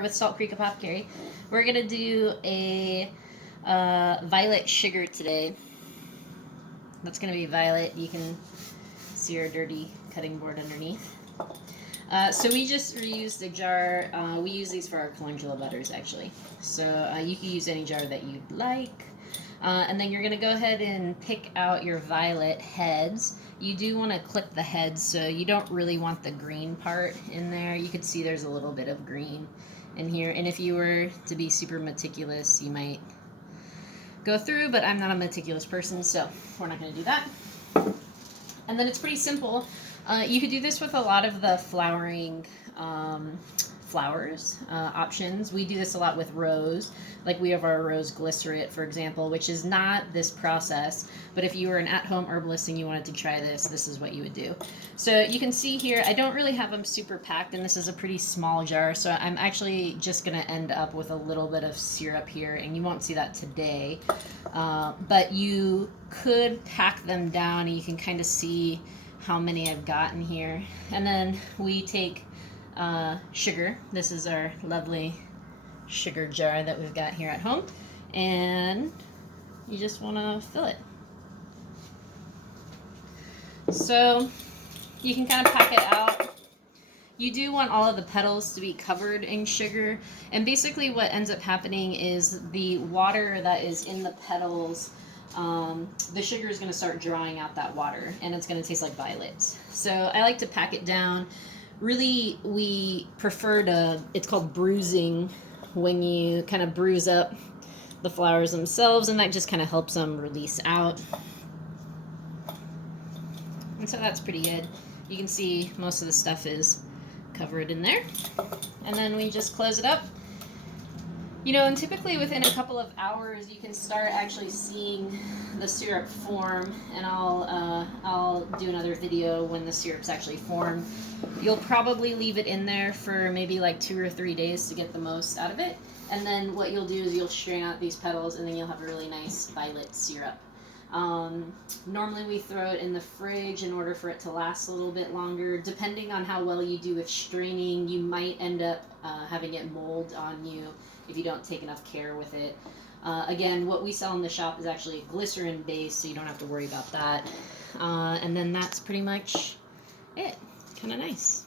With Salt Creek Apothecary. We're going to do a violet sugar today. That's going to be violet. You can see our dirty cutting board underneath. So we just reused a jar. We use these for our calendula butters, actually. So you can use any jar that you'd like. And then you're going to go ahead and pick out your violet heads. You do want to clip the heads, so you don't really want the green part in there. You can see there's a little bit of green in here. And if you were to be super meticulous, you might go through, but I'm not a meticulous person, so we're not going to do that. And then it's pretty simple. You could do this with a lot of the flowering flowers options. We do this a lot with rose. Like we have our rose glycerate, for example, which is not this process, but if you were an at-home herbalist and you wanted to try this, this is what you would do. So you can see here, I don't really have them super packed, and this is a pretty small jar, so I'm actually just going to end up with a little bit of syrup here, and you won't see that today. But you could pack them down, and you can kind of see how many I've got in here. And then we take sugar. This is our lovely sugar jar that we've got here at home, and you just want to fill it. So you can kind of pack it out. You do want all of the petals to be covered in sugar, and basically what ends up happening is the water that is in the petals, the sugar is going to start drawing out that water, and it's going to taste like violets. So I like to pack it down. Really, we prefer it's called bruising, when you kind of bruise up the flowers themselves, and that just kind of helps them release out. And so that's pretty good. You can see most of the stuff is covered in there. And then we just close it up. You know, and typically within a couple of hours, you can start actually seeing the syrup form, and I'll do another video when the syrup's actually formed. You'll probably leave it in there for maybe like 2 or 3 days to get the most out of it. And then what you'll do is you'll strain out these petals, and then you'll have a really nice violet syrup. Normally we throw it in the fridge in order for it to last a little bit longer. Depending on how well you do with straining, you might end up having it mold on you if you don't take enough care with it. Again, what we sell in the shop is actually glycerin based, so you don't have to worry about that. And then that's pretty much it. Kind of nice.